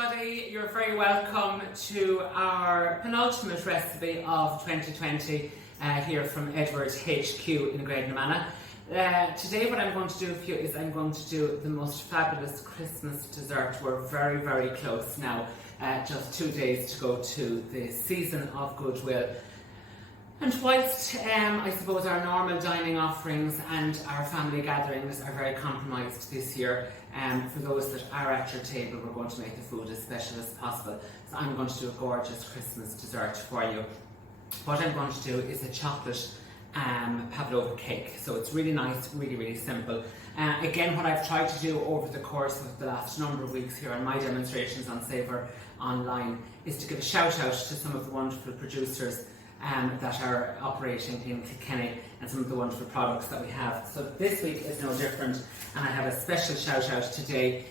everybody, you're very welcome to our penultimate recipe of 2020 here from Edward HQ in Ganache. Today what I'm going to do for you is I'm going to do the most fabulous Christmas dessert. We're very, very close now, just 2 days to go to the season of goodwill. And whilst I suppose our normal dining offerings and our family gatherings are very compromised this year, for those that are at your table, we're going to make the food as special as possible. So I'm going to do a gorgeous Christmas dessert for you. What I'm going to do is a chocolate Pavlova cake. So it's really nice, really, really simple. Again, what I've tried to do over the course of the last number of weeks here on my demonstrations on Savour online is to give a shout out to some of the wonderful producers that are operating in Kilkenny and some of the wonderful products that we have. So this week is no different, and I have a special shout out today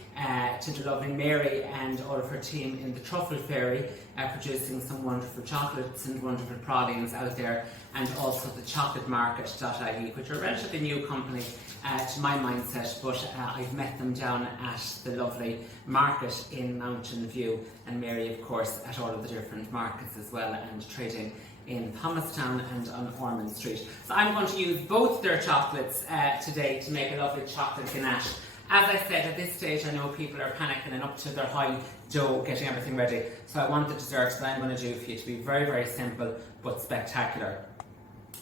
to the lovely Mary and all of her team in the Truffle Fairy, producing some wonderful chocolates and wonderful pralines out there, and also the chocolatemarket.ie, which are a relatively new company to my mindset, but I've met them down at the lovely market in Mountain View, and Mary of course at all of the different markets as well, and trading in Thomastown and on Ormond Street. So I'm going to use both their chocolates today to make a lovely chocolate ganache. As I said, at this stage I know people are panicking and up to their high dough getting everything ready. So I want the dessert that I'm going to do for you to be very, very simple but spectacular.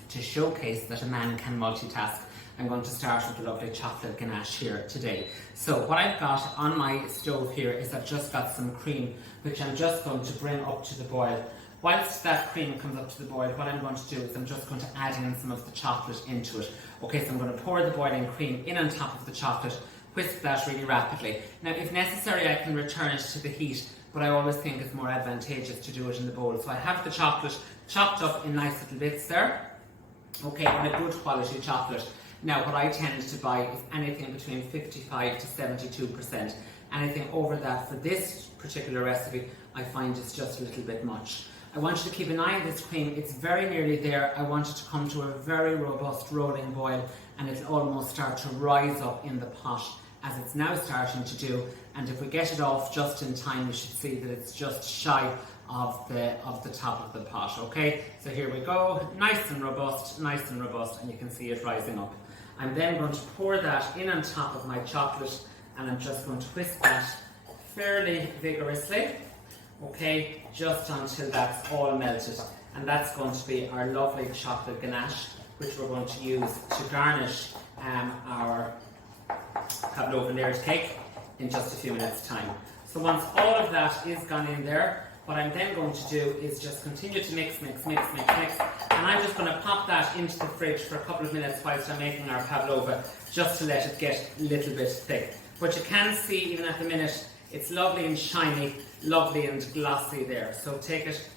To showcase that a man can multitask, I'm going to start with the lovely chocolate ganache here today. So what I've got on my stove here is I've just got some cream, which I'm just going to bring up to the boil. Whilst that cream comes up to the boil, what I'm going to do is I'm just going to add in some of the chocolate into it. Okay, so I'm going to pour the boiling cream in on top of the chocolate, whisk that really rapidly. Now, if necessary, I can return it to the heat, but I always think it's more advantageous to do it in the bowl. So I have the chocolate chopped up in nice little bits there. Okay, and a good quality chocolate. Now, what I tend to buy is anything between 55 to 72%. Anything over that for this particular recipe, I find is just a little bit much. I want you to keep an eye on this cream. It's very nearly there. I want it to come to a very robust rolling boil, and it'll almost start to rise up in the pot as it's now starting to do. And if we get it off just in time, we should see that it's just shy of the top of the pot. Okay, so here we go, nice and robust, and you can see it rising up. I'm then going to pour that in on top of my chocolate, and I'm just going to whisk that fairly vigorously. Okay, just until that's all melted, and that's going to be our lovely chocolate ganache, which we're going to use to garnish our Chocolate Meringue Cake in just a few minutes time. So once all of that is gone in there, what I'm then going to do is just continue to mix, and I'm just going to pop that into the fridge for a couple of minutes whilst I'm making our Pavlova, just to let it get a little bit thick. But you can see even at the minute, it's lovely and shiny, lovely and glossy there. So take it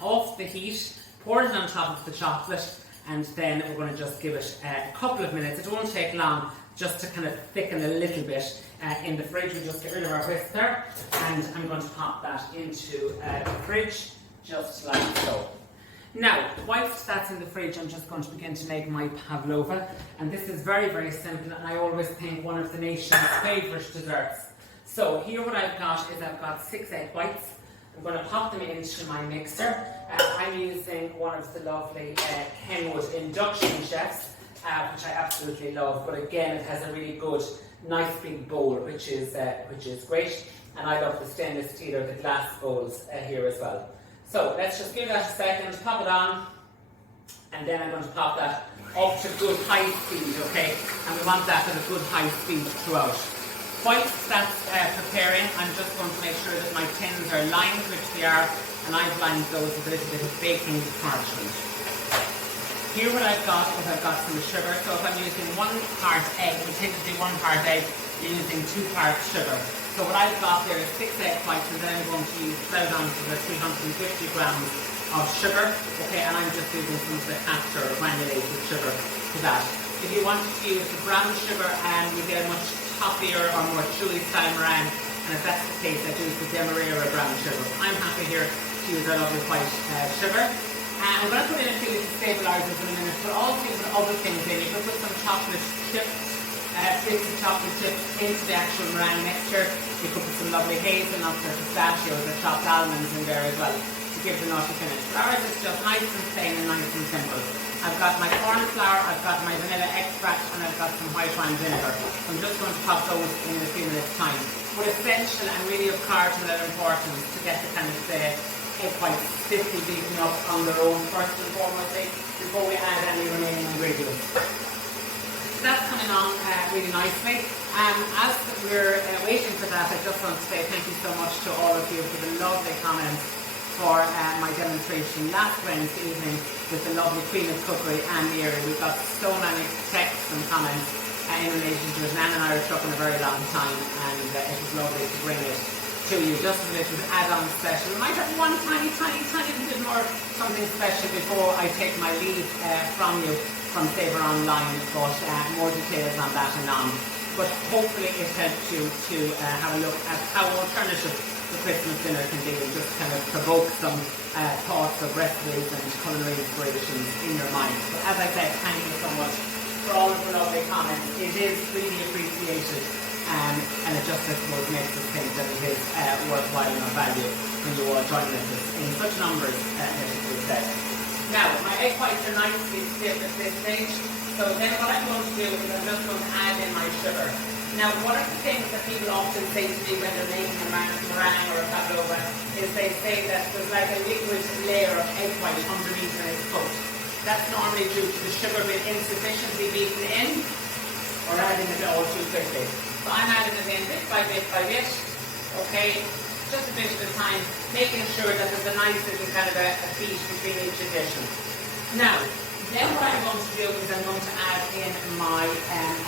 off the heat, pour it on top of the chocolate, and then we're going to just give it a couple of minutes. It won't take long, just to kind of thicken a little bit. In the fridge, we'll just get rid of our whisk there, and I'm going to pop that into the fridge, just like so. Now, whilst that's in the fridge, I'm just going to begin to make my Pavlova, and this is very, very simple, and I always think one of the nation's favourite desserts. So here what I've got is I've got 6 egg whites. I'm going to pop them into my mixer. I'm using one of the lovely Kenwood induction chefs, which I absolutely love, but again it has a really good, nice big bowl, which is great, and I love the stainless steel or the glass bowls here as well. So let's just give that a second, pop it on, and then I'm going to pop that up to good high speed, okay, and we want that at a good high speed throughout. Whilst that's preparing, I'm just going to make sure that my tins are lined, which they are, and I've lined those with a little bit of baking parchment. Here what I've got is I've got some sugar, so if I'm using 1 part egg, it would take to be 1 part egg, you're using 2 parts sugar. So what I've got there is 6 egg whites, and then I'm going to use 12 ounces or 350 grams of sugar, okay, and I'm just using some of the castor or granulated sugar to that. If you wanted to use the brown sugar, you get a much toppier or more chewy style meringue, and if that's the case, I do use the Demerara brown sugar. I'm happy here to use our lovely white sugar. I'm going to put in a few little stabilisers in a minute, but also put other things in. You can put some chocolate chips bits of chocolate chips into the actual meringue mixture. You could put some lovely hazelnuts or pistachios or chopped almonds in there as well to give the nutty finish. But ours is just nice and plain and nice and simple. I've got my corn flour, I've got my vanilla extract, and I've got some white wine vinegar. I'm just going to pop those in a few minutes' time. But essential and really of cardinal importance to get the kind of egg whites stiffly beaten up on their own first and foremost before we add any remaining ingredients. That's coming on really nicely. As we're waiting for that, I just want to say thank you so much to all of you for the lovely comments for my demonstration last Wednesday evening with the lovely Queen of Cookery and Mary. We've got so many texts and comments in relation to it. Nan and I were stuck in a very long time, and it was lovely to bring it to you just as a little add-on special. We might have one tiny bit more something special before I take my leave from you from Savour Online, but more details on that anon. But hopefully it helped you to have a look at how alternative the Christmas dinner can be, and just kind of provoke some thoughts of recipes and culinary inspirations in your mind. But as I said, thank you so much for all of the lovely comments. It is really appreciated, and it just, I suppose, makes us think that it is worthwhile and of value when you all join with us in such numbers, as we said. Now, my egg whites are nicely stiff at this stage, so then what I'm going to do is I'm just going to add in my sugar. Now, one of the things that people often say to me when they're making a meringue or a pavlova is they say that there's like a liquid layer of egg white underneath when it's cooked. That's normally due to the sugar being insufficiently beaten in or adding it all too quickly. So I'm adding it in bit by bit, okay, just a bit at a time, making sure that there's a nice little kind of a beat between each addition. Now, then what I'm going to do is I'm going to add in my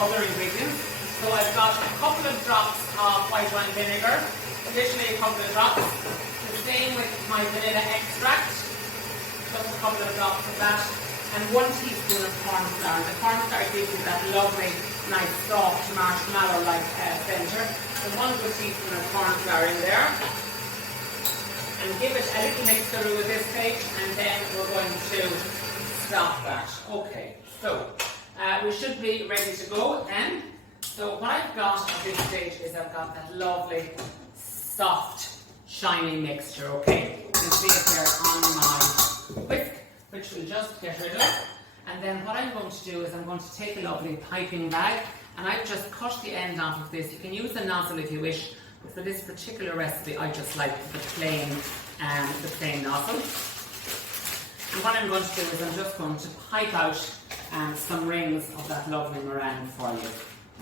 other ingredients. So I've got a couple of drops of white wine vinegar, additionally a couple of drops. The same with my vanilla extract, just a couple of drops of that, and 1 teaspoon of corn flour. And the corn flour gives you that lovely, nice, soft marshmallow-like centre. So 1 good teaspoon of corn flour in there. And give it a little mixture with this stage, and then we're going to stop that. Okay, so we should be ready to go then. So what I've got at this stage is I've got that lovely, soft, shiny mixture, okay? You can see it there on my whisk, which we'll just get rid of. And then what I'm going to do is I'm going to take a lovely piping bag, and I've just cut the end off of this. You can use a nozzle if you wish, but for this particular recipe, I just like the plain nozzle. And what I'm going to do is I'm just going to pipe out some rings of that lovely meringue for you.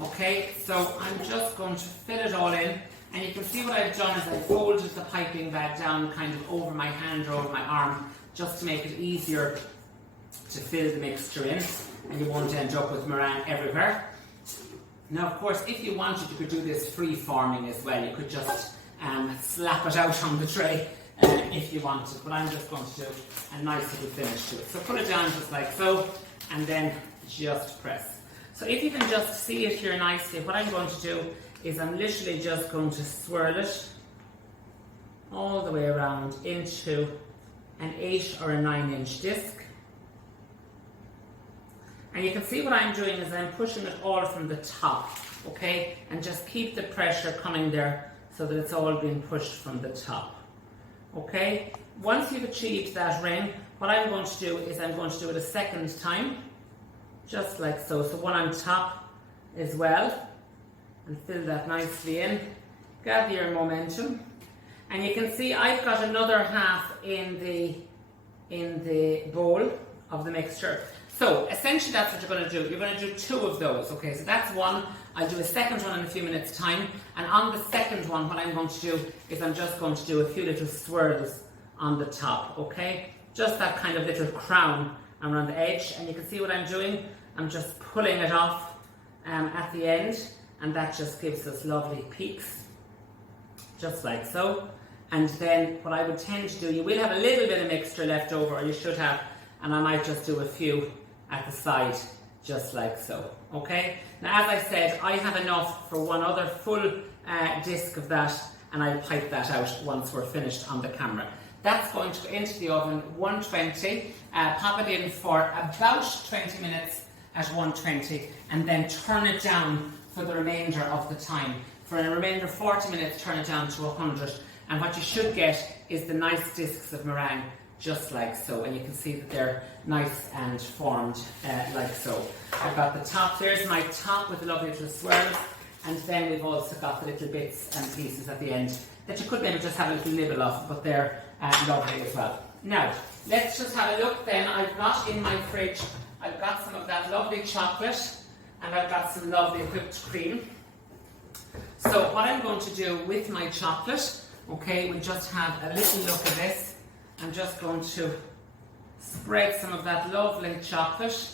Okay, so I'm just going to fill it all in, and you can see what I've done is I've folded the piping bag down kind of over my hand or over my arm, just to make it easier to fill the mixture in, and you won't end up with meringue everywhere. Now, of course, if you wanted, you could do this free-forming as well. You could just slap it out on the tray if you wanted, but I'm just going to do a nice little finish to it. So put it down just like so, and then just press. So if you can just see it here nicely, what I'm going to do is I'm literally just going to swirl it all the way around into an 8 or a 9-inch disc. And you can see what I'm doing is I'm pushing it all from the top, okay? And just keep the pressure coming there so that it's all being pushed from the top, okay? Once you've achieved that ring, what I'm going to do is I'm going to do it a second time, just like so. So one on top as well, and fill that nicely in. Gather your momentum. And you can see I've got another half in the bowl of the mixture. So essentially that's what you're going to do. You're going to do 2 of those. Okay, so that's one. I'll do a second one in a few minutes time. And on the second one, what I'm going to do is I'm just going to do a few little swirls on the top. Okay, just that kind of little crown around the edge. And you can see what I'm doing. I'm just pulling it off at the end, and that just gives us lovely peaks, just like so. And then what I would tend to do, you will have a little bit of mixture left over, or you should have, and I might just do a few at the side, just like so. Okay, now as I said, I have enough for one other full disc of that, and I'll pipe that out once we're finished on the camera. That's going to go into the oven, 120, pop it in for about 20 minutes, at 120 and then turn it down for the remainder of the time. For the remainder of 40 minutes, turn it down to 100. And what you should get is the nice discs of meringue, just like so. And you can see that they're nice and formed like so. I've got the top, there's my top with the lovely little swirls. And then we've also got the little bits and pieces at the end that you could maybe just have a little nibble of, but they're lovely as well. Now, let's just have a look then. I've got in my fridge, I've got some of that lovely chocolate and I've got some lovely whipped cream. So what I'm going to do with my chocolate, okay, we'll just have a little look at this. I'm just going to spread some of that lovely chocolate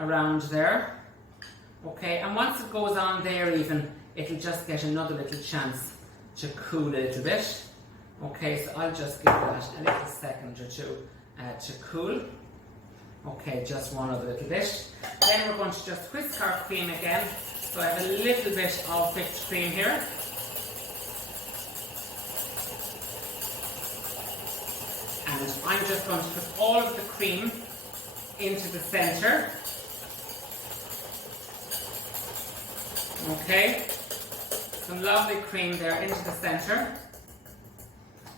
around there. Okay, and once it goes on there even, it'll just get another little chance to cool a little bit. Okay, so I'll just give that a little second or two to cool. Okay, just one other little bit. Then we're going to just whisk our cream again. So I have a little bit of whipped cream here. And I'm just going to put all of the cream into the centre. Okay, some lovely cream there into the centre.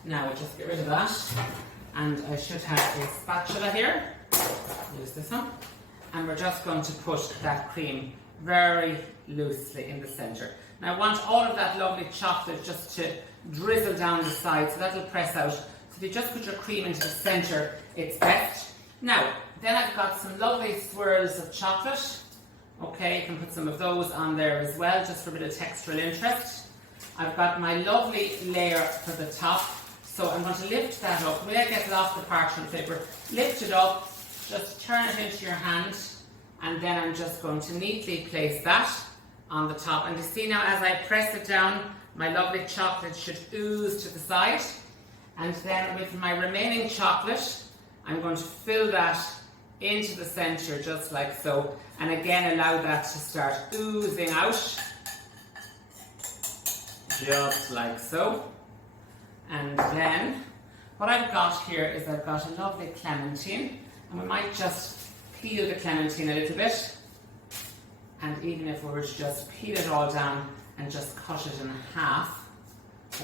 Now we'll just get rid of that. And I should have a spatula here. Use this one. And we're just going to put that cream very loosely in the centre. Now I want all of that lovely chocolate just to drizzle down the side, so that'll press out. So if you just put your cream into the centre, it's best. Now, then I've got some lovely swirls of chocolate. Okay, you can put some of those on there as well, just for a bit of textural interest. I've got my lovely layer for the top. So I'm going to lift that up. When I get it off the parchment paper, lift it up, just turn it into your hand, and then I'm just going to neatly place that on the top. And you see now, as I press it down, my lovely chocolate should ooze to the side. And then with my remaining chocolate, I'm going to fill that into the centre, just like so. And again, allow that to start oozing out, just like so. And then what I've got here is I've got a lovely clementine, and we might just peel the clementine a little bit. And even if we were to just peel it all down and just cut it in half,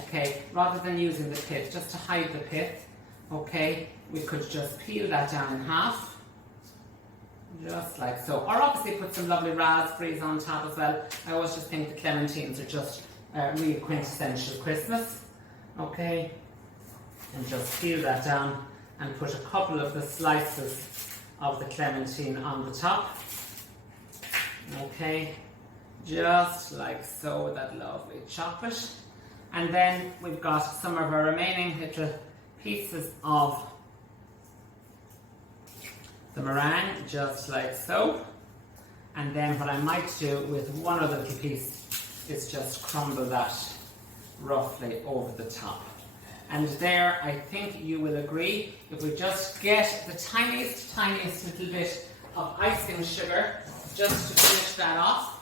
okay, rather than using the pith, just to hide the pith, okay, we could just peel that down in half, just like so. Or obviously put some lovely raspberries on top as well. I always just think the clementines are just really quintessential Christmas. Okay, and just peel that down and put a couple of the slices of the clementine on the top. Okay, just like so, with that lovely chocolate. And then we've got some of our remaining little pieces of the meringue, just like so. And then what I might do with one other little piece is just crumble that roughly over the top. And there, I think you will agree, if we just get the tiniest little bit of icing sugar just to finish that off.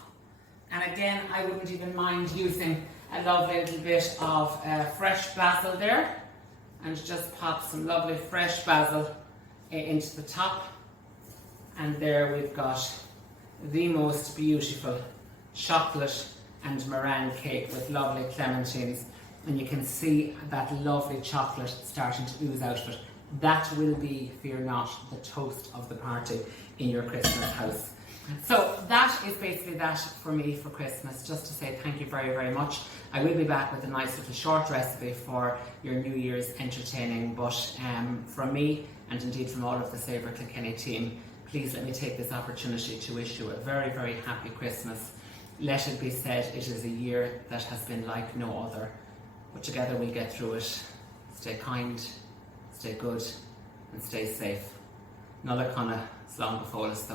And again, I wouldn't even mind using a lovely little bit of fresh basil there, and just pop some lovely fresh basil into the top. And there we've got the most beautiful chocolate and meringue cake with lovely clementines, and you can see that lovely chocolate starting to ooze out of it. That will be, fear not, the toast of the party in your Christmas house. So that is basically that for me for Christmas, just to say thank you very, very much. I will be back with a nice little short recipe for your New Year's entertaining, but from me, and indeed from all of the Savour Kilkenny team, please let me take this opportunity to wish you a very, very happy Christmas. Let it be said, it is a year that has been like no other, but together we'll get through it. Stay kind, stay good, and stay safe. Nulla conna slán go fólas